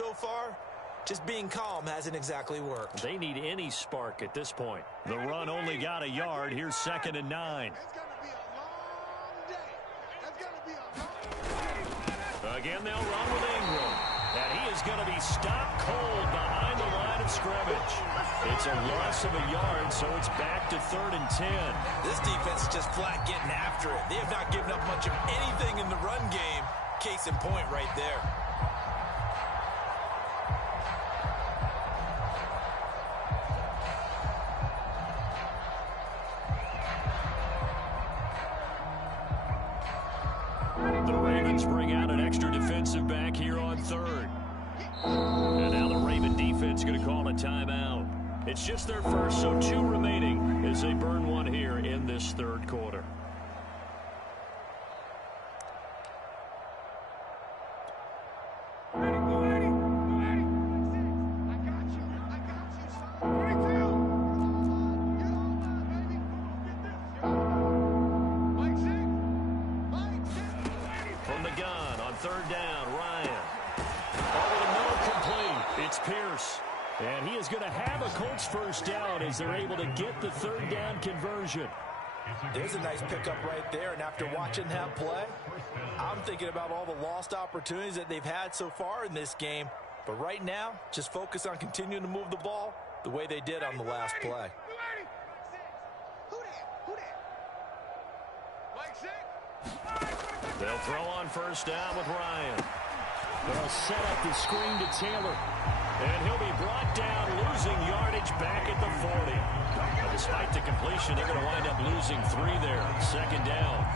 so far, just being calm hasn't exactly worked. They need any spark at this point. The run only got a yard. Here's 2nd and 9. Again, they'll run with Ingram. And he is going to be stopped cold behind the line of scrimmage. It's a loss of a yard, so it's back to 3rd and 10. This defense is just flat getting after it. They have not given up much of anything in the run game. Case in point right there. The Ravens bring out an extra defensive back here on 3rd. And now the Raven defense going to call a timeout. It's just their first, so 2 remaining as they burn one here in this 3rd quarter. From the gun on 3rd down, Ryan. Over the middle, complete. It's Pierce. And he is going to have a Colts first down as they're able to get the 3rd down conversion. There's a nice pickup right there, and after watching that play, I'm thinking about all the lost opportunities that they've had so far in this game. But right now, just focus on continuing to move the ball the way they did on the last play. They'll throw on first down with Ryan. They'll set up the screen to Taylor. And he'll be brought down, losing yardage back at the 40. But despite the completion, they're going to wind up losing 3 there. 2nd down.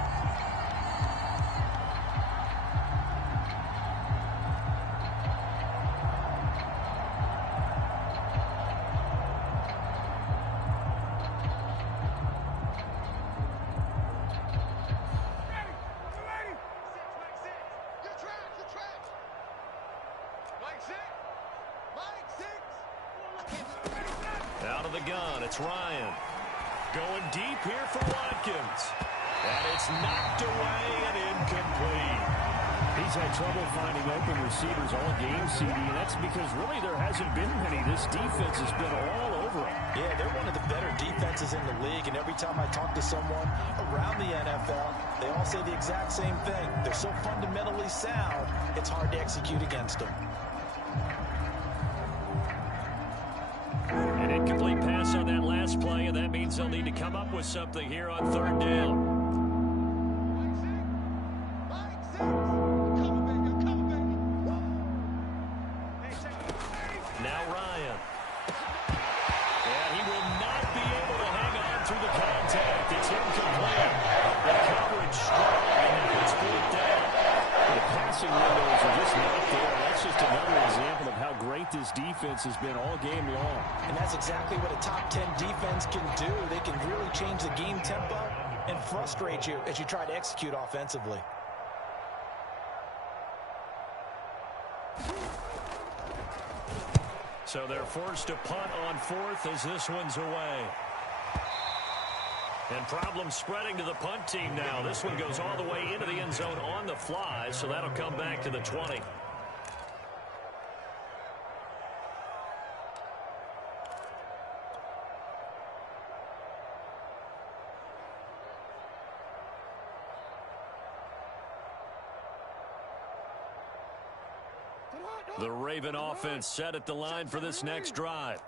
Out of the gun, it's Ryan. Going deep here for Watkins. And it's knocked away and incomplete. He's had trouble finding open receivers all game, CD, and that's because really there hasn't been many. This defense has been all over him. Yeah, they're one of the better defenses in the league, and every time I talk to someone around the NFL, they all say the exact same thing. They're so fundamentally sound, it's hard to execute against them. An incomplete pass on that last play, and that means they'll need to come up with something here on 3rd down. Now Ryan. And he will not be able to hang on through the contact. It's incomplete. The coverage strong, and it's 4th down. The passing windows are just not there. That's just another example of how great this defense has been all game long. And that's exactly what a top 10 defense can do. They can really change the game tempo and frustrate you as you try to execute offensively. So they're forced to punt on 4th as this one's away. And problems spreading to the punt team now. This one goes all the way into the end zone on the fly, so that'll come back to the 20. The Raven offense set at the line for this next drive.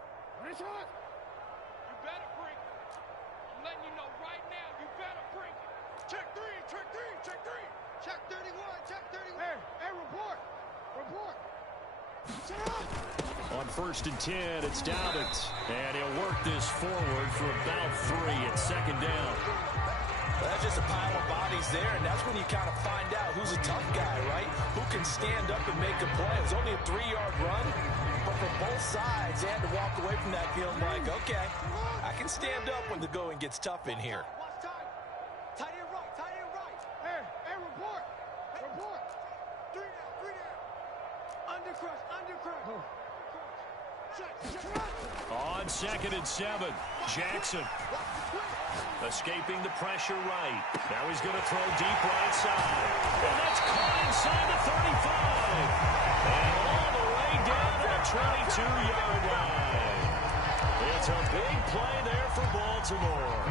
You better bring it. I'm letting you know right now, you better bring it. Check 3, check 3, check 3. Check 31, check 31. Hey, report. On 1st and 10, it's Dobbins. And he'll work this forward for about 3 at 2nd down. That's just a pile of bodies there, and that's when you kind of find out who's a tough guy, right? Who can stand up and make a play. It was only a 3-yard run, but for both sides, they had to walk away from that feeling like, okay, I can stand up when the going gets tough in here. Watch tight. Tight end right. Hey, report. 3 down. Undercrush. On 2nd and 7, Jackson escaping the pressure right. Now he's going to throw deep right side. And that's caught inside the 35. And all the way 2-yard line. It's a big play there for Baltimore.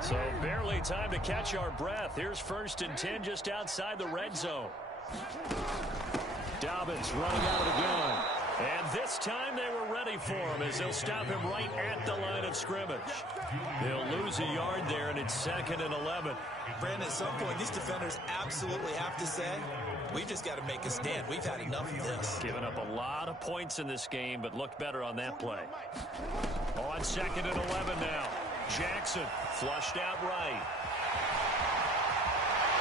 So barely time to catch our breath. Here's 1st and 10 just outside the red zone. Dobbins running out of the gun. And this time they were ready for him as they'll stop him right at the line of scrimmage. They'll lose a yard there, and it's 2nd and 11. Brandon, at some point, these defenders absolutely have to say, we've just got to make a stand. We've had enough of this. Given up a lot of points in this game, but looked better on that play. On 2nd and 11 now. Jackson flushed out right.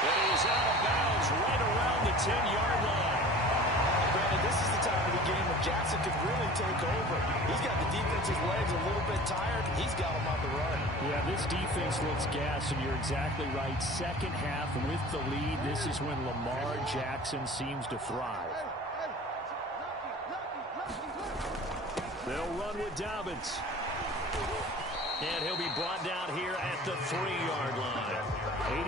And he's out of bounds right around the 10-yard line. Brandon, this is the time of the game when Jackson could really take over. He's got the defense's legs a little bit tired. He's got them on the run. Yeah, this defense looks gassed, and you're exactly right. Second half with the lead, this is when Lamar Jackson seems to thrive. They'll run with Dobbins. And he'll be brought down here at the 3-yard line.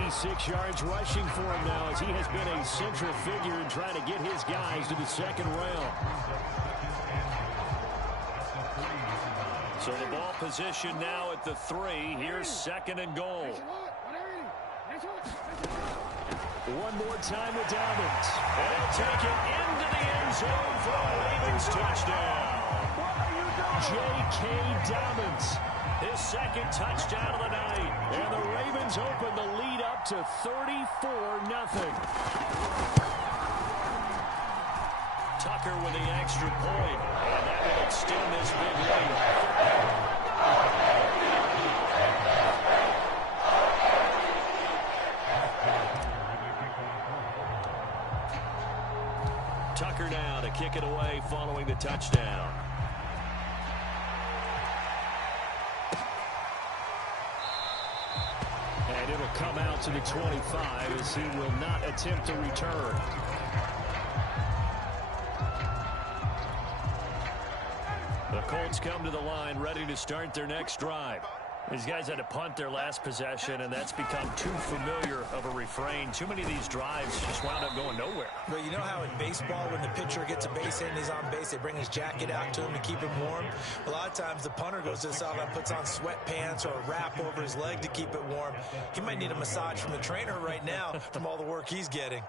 86 yards rushing for him now as he has been a central figure in trying to get his guys to the second round. So the ball position now at the 3. Here's 2nd and goal. One more time with Dobbins. And he'll take it into the end zone for a Ravens touchdown. J.K. Dobbins. His 2nd touchdown of the night. And the Ravens open the lead up to 34-0. Tucker with the extra point. And that will extend this big lead. Tucker now to kick it away following the touchdown. And it'll come out to the 25 as he will not attempt to return. The Colts come to the line ready to start their next drive. These guys had to punt their last possession, and that's become too familiar of a refrain. Too many of these drives just wound up going nowhere. But you know how in baseball, when the pitcher gets a base hit and he's on base, they bring his jacket out to him to keep him warm? A lot of times the punter goes to the sideline, puts on sweatpants or a wrap over his leg to keep it warm. He might need a massage from the trainer right now from all the work he's getting.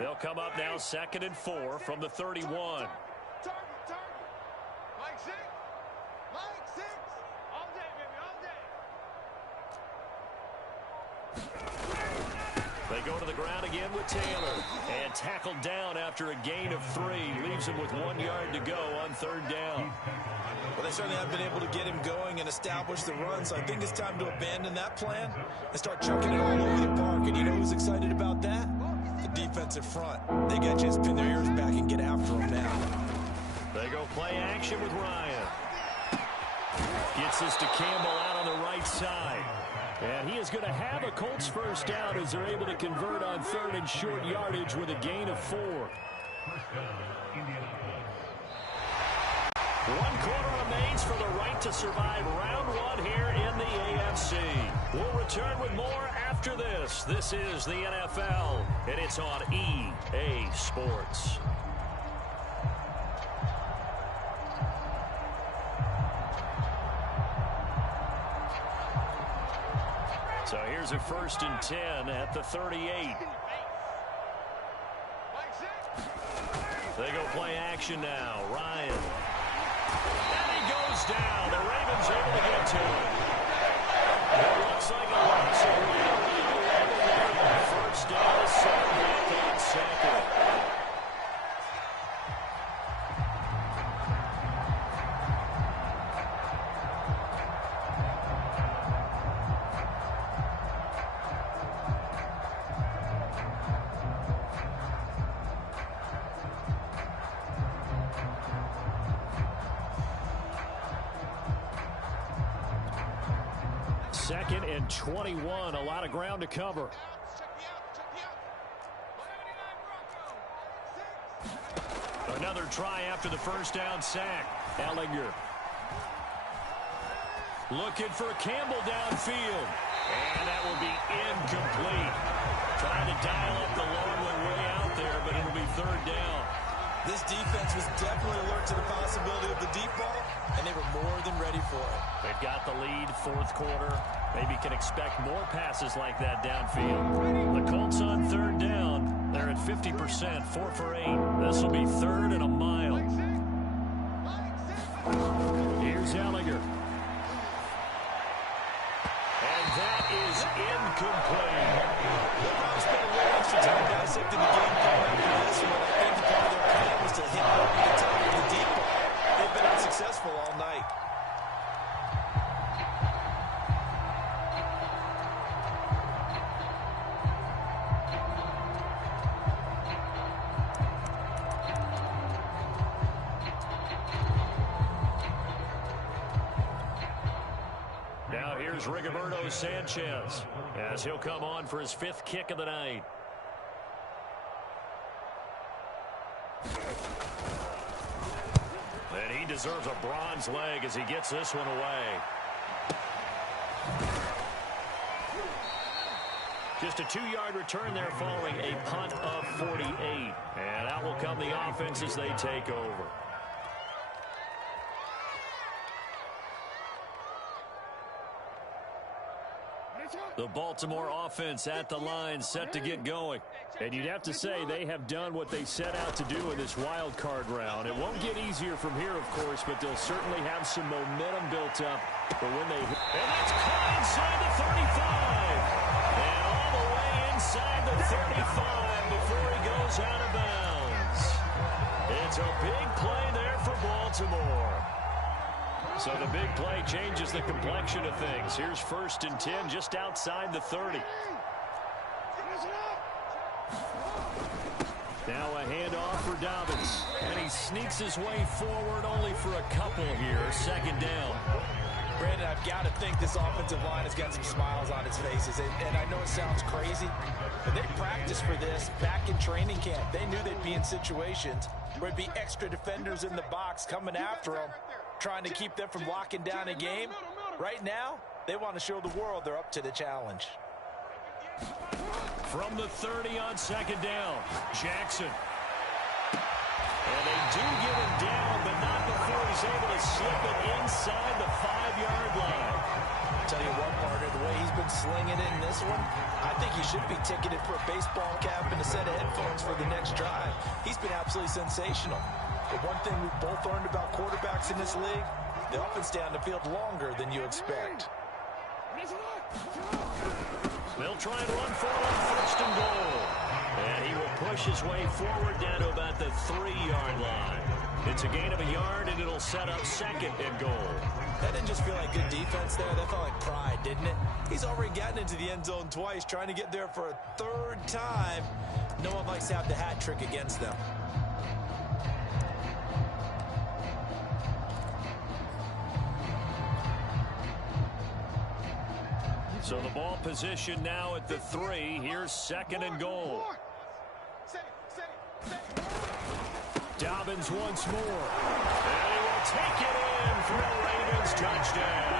They'll come up now 2nd and 4 from the 31. Target. Mike 6. All day, baby, all day. They go to the ground again with Taylor. And tackled down after a gain of 3. Leaves him with 1 yard to go on 3rd down. Well, they certainly have been able to get him going and establish the run, so I think it's time to abandon that plan and start chucking it all over the park. And you know who's excited about that? The defensive front. They got to just pin their ears back and get after him now. They go play action with Ryan. Gets this to Campbell out on the right side. And he is going to have a Colts first down as they're able to convert on 3rd and short yardage with a gain of 4. 1 quarter remains for the right to survive round 1 here in the AFC. We'll return with more after this. This is the NFL, and it's on EA Sports. So here's a 1st and 10 at the 38. They go play action now. Ryan. And he goes down. The Ravens able to get to him. It looks like a loss of ground. First down, back on 2nd. 2nd and 21. A lot of ground to cover. Another try after the first down sack. Ehlinger looking for Campbell downfield. And that will be incomplete. Trying to dial up the long one way out there, but it'll be 3rd down. This defense was definitely alert to the possibility of the deep ball, and they were more than ready for it. They've got the lead, 4th quarter. Maybe can expect more passes like that downfield. The Colts on 3rd down. They're at 50%, 4 for 8. This will be 3rd and a mile. Here's Ehlinger. And that is incomplete. They'll probably spend a little extra time dissecting the game plan after this one. I think part of their plan was to hit over the top of the deep ball. They've been unsuccessful all night. Now here's Rigoberto Sanchez as he'll come on for his 5th kick of the night. And he deserves a bronze leg as he gets this one away. Just a 2-yard return there following a punt of 48. And out will come the offense as they take over. The Baltimore offense at the line, set to get going. And you'd have to say they have done what they set out to do in this wild card round. It won't get easier from here, of course, but they'll certainly have some momentum built up for when they... And that's caught inside the 35. And all the way inside the 35 before he goes out of bounds. It's a big play there for Baltimore. So the big play changes the complexion of things. Here's 1st and 10 just outside the 30. Now a handoff for Dobbins. And he sneaks his way forward only for a couple here. 2nd down. Brandon, I've got to think this offensive line has got some smiles on its faces. And I know it sounds crazy, but they practiced for this back in training camp. They knew they'd be in situations where it'd be extra defenders in the box coming after them, trying to keep them from locking down a game. Right now, they want to show the world they're up to the challenge. From the 30 on 2nd down, Jackson. And they do get him down, but not before he's able to slip it inside the 5-yard line. I'll tell you what, partner, the way he's been slinging it in this one, I think he should be ticketed for a baseball cap and a set of headphones for the next drive. He's been absolutely sensational. But one thing we've both learned about quarterbacks in this league, they often stay on the field longer than you expect. They'll try and run for it on 1st and goal. And he will push his way forward down to about the 3-yard line. It's a gain of a yard, and it'll set up 2nd and goal. That didn't just feel like good defense there. That felt like pride, didn't it? He's already gotten into the end zone twice, trying to get there for a 3rd time. No one likes to have the hat trick against them. So the ball position now at the 3. Here's 2nd and goal. Dobbins once more. And he will take it in for a Ravens touchdown.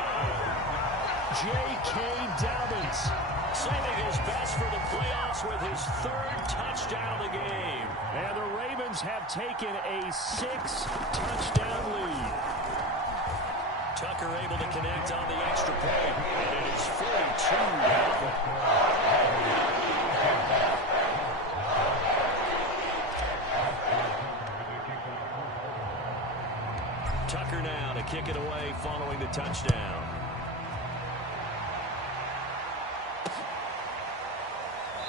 J.K. Dobbins saving his best for the playoffs with his 3rd touchdown of the game. And the Ravens have taken a 6-touchdown lead. Tucker able to connect on the extra point, and it is 42 now. Tucker now to kick it away following the touchdown.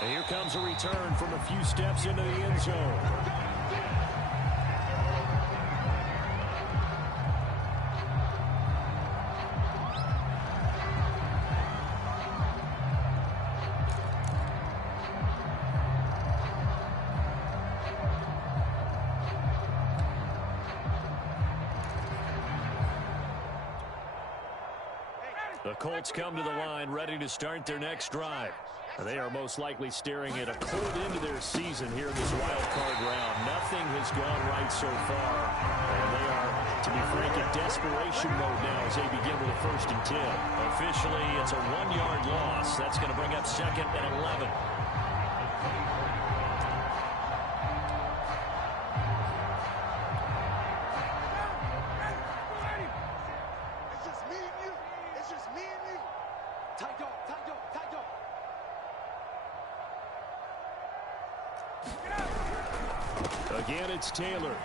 And here comes a return from a few steps into the end zone. The Colts come to the line ready to start their next drive. They are most likely staring at a cold end to their season here in this wild card round. Nothing has gone right so far. And they are, to be frank, in desperation mode now as they begin with a 1st and 10. Officially, it's a 1-yard loss. That's going to bring up 2nd and 11. Again, it's Taylor.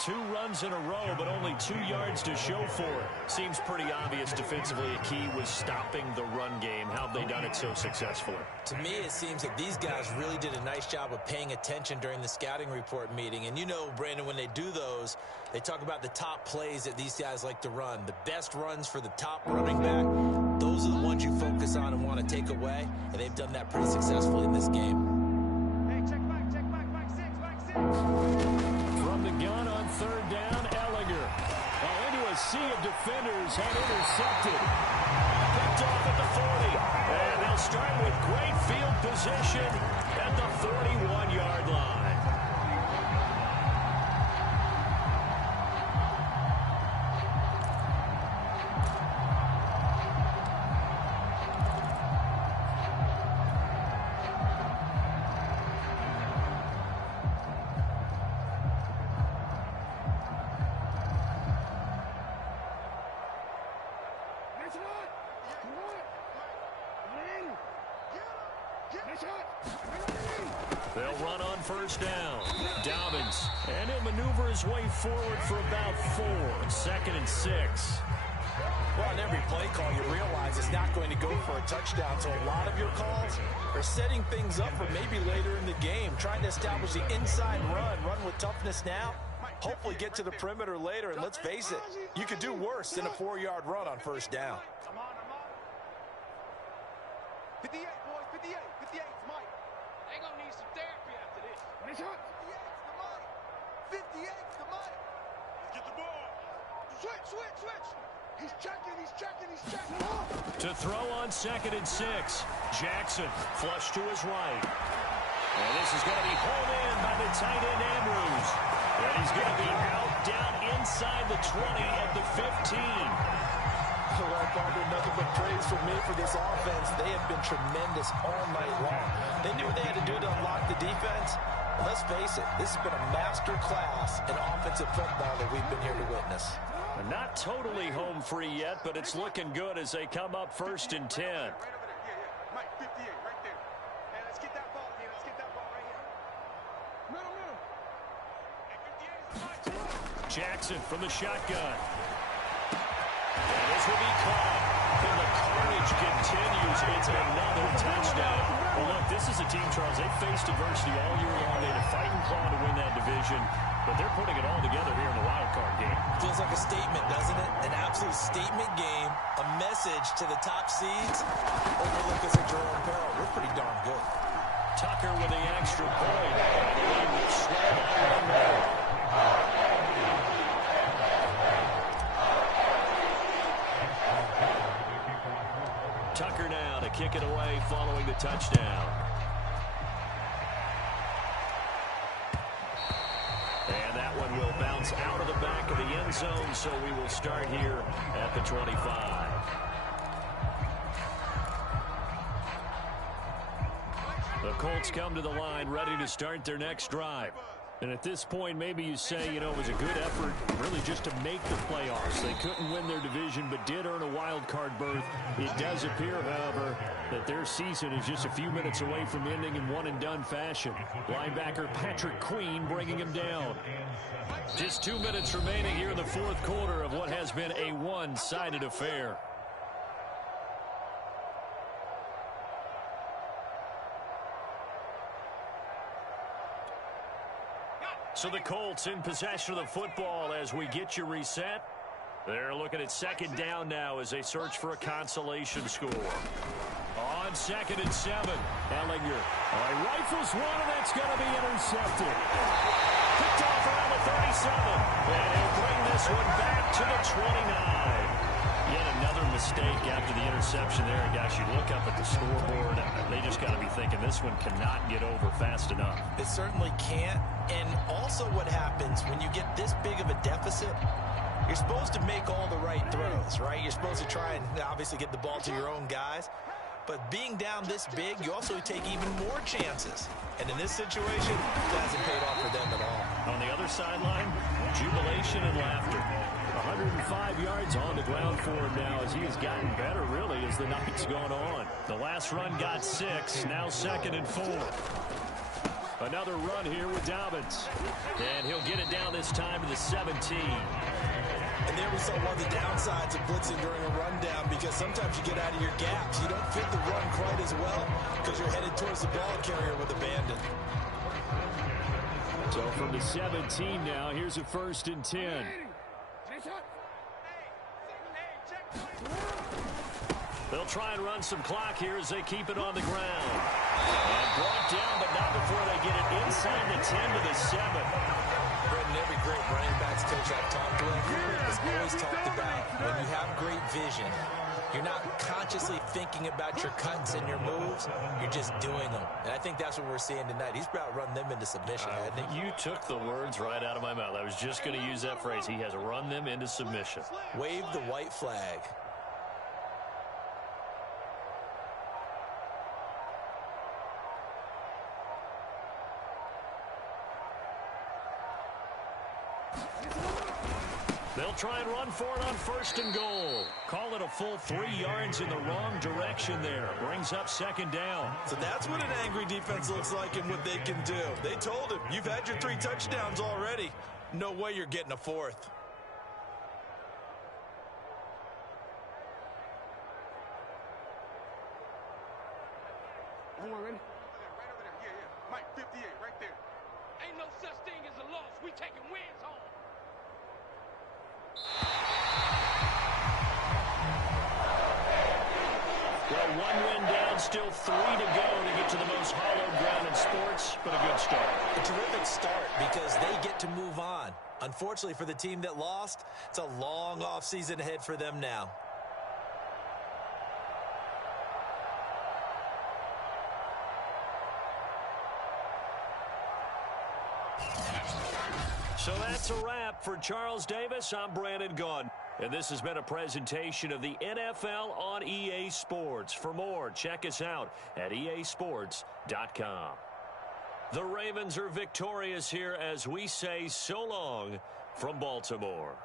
2 runs in a row, but only 2 yards to show for it. Seems pretty obvious defensively a key was stopping the run game. How have they done it so successfully? To me, it seems that these guys really did a nice job of paying attention during the scouting report meeting. And you know, Brandon, when they do those, they talk about the top plays that these guys like to run. The best runs for the top running back, those are the ones you focus on and want to take away. And they've done that pretty successfully in this game. From the gun on 3rd down, Ehlinger. Into a sea of defenders and intercepted. Picked off at the 40. And they'll start with great field position at the 41-yard line. They'll run on 1st down. Dobbins. And he'll maneuver his way forward for about 4. 2nd and 6. Well, on every play call, you realize it's not going to go for a touchdown. So a lot of your calls are setting things up for maybe later in the game, trying to establish the inside run with toughness now, hopefully get to the perimeter later. And let's face it, you could do worse than a 4-yard run on 1st down. 58, boys, 58. 58's Mike. They gonna need some therapy after this. 58's the Mike. 58's the Mike. Let's get the ball. Switch. He's checking. To throw on 2nd and 6. Jackson flush to his right. And this is going to be hauled in by the tight end Andrews. And he's going to be out down inside the 20 at the 15. Well, Barbara, nothing but praise from me for this offense. They have been tremendous all night long. They knew what they had to do to unlock the defense. And let's face it, this has been a master class in offensive football that we've been here to witness. Not totally home free yet, but it's looking good as they come up 1st and 10. Right over there. Yeah. Mike, 58, right there. Hey, let's get that ball here. Let's get that ball right here. Middle. Hey, 58 is Mike. Jackson from the shotgun. And this will be caught. And the carnage continues. It's another touchdown. Well, look, this is a team, Charles, they faced adversity all year long. They had to fight and claw to win that division. But they're putting it all together here in the wild card game. Feels like a statement, doesn't it? An absolute statement game. A message to the top seeds. Overlookers at Jerome Peril. We're pretty darn good. Tucker with the extra point. Tucker now to kick it away following the touchdown. And that one will bounce out of the back of the end zone, so we will start here at the 25. The Colts come to the line ready to start their next drive. And at this point, maybe you say, you know, it was a good effort really just to make the playoffs. They couldn't win their division, but did earn a wild card berth. It does appear, however, that their season is just a few minutes away from ending in one-and-done fashion. Linebacker Patrick Queen bringing him down. Just 2 minutes remaining here in the 4th quarter of what has been a one-sided affair. So the Colts in possession of the football as we get you reset. They're looking at 2nd down now as they search for a consolation score. On 2nd and 7, Ehlinger rifles one, and that's going to be intercepted. Picked off around the 37, and he'll bring this one back to the 29. Another mistake after the interception there. And guys, you look up at the scoreboard, they just got to be thinking this one cannot get over fast enough. It certainly can't. And also what happens when you get this big of a deficit, you're supposed to make all the right throws, right? You're supposed to try and obviously get the ball to your own guys. But being down this big, you also take even more chances. And in this situation, it hasn't paid off for them at all. On the other sideline, jubilation and laughter. 105 yards on the ground for him now as he has gotten better, really, as the night's gone on. The last run got 6, now 2nd and 4. Another run here with Dobbins. And he'll get it down this time to the 17. And there we saw one of the downsides of blitzing during a rundown, because sometimes you get out of your gaps. You don't fit the run quite as well because you're headed towards the ball carrier with abandon. So from the 17 now, here's a 1st and 10. They'll try and run some clock here as they keep it on the ground. And brought down, but not before they get it inside the 10 to the 7. Brendan, every great running backs coach I've talked with has always talked about when you have great vision, you're not consciously thinking about your cuts and your moves. You're just doing them. And I think that's what we're seeing tonight. He's about run them into submission, hasn't he? You took the words right out of my mouth. I was just going to use that phrase. He has run them into submission. Wave the white flag. They'll try and run for it on 1st and goal. Call it a full 3 yards in the wrong direction there. Brings up 2nd down. So that's what an angry defense looks like and what they can do. They told him, you've had your 3 touchdowns already. No way you're getting a 4th. Right over there. Yeah. Mike, 58, right there. Ain't no such thing as a loss. We taking wins home. Well, 1 win down, still 3 to go to get to the most hallowed ground in sports, but a good start. A terrific start because they get to move on. Unfortunately for the team that lost, it's a long offseason ahead for them now. So that's a wrap for Charles Davis. I'm Brandon Gaudin. And this has been a presentation of the NFL on EA Sports. For more, check us out at easports.com. The Ravens are victorious here as we say so long from Baltimore.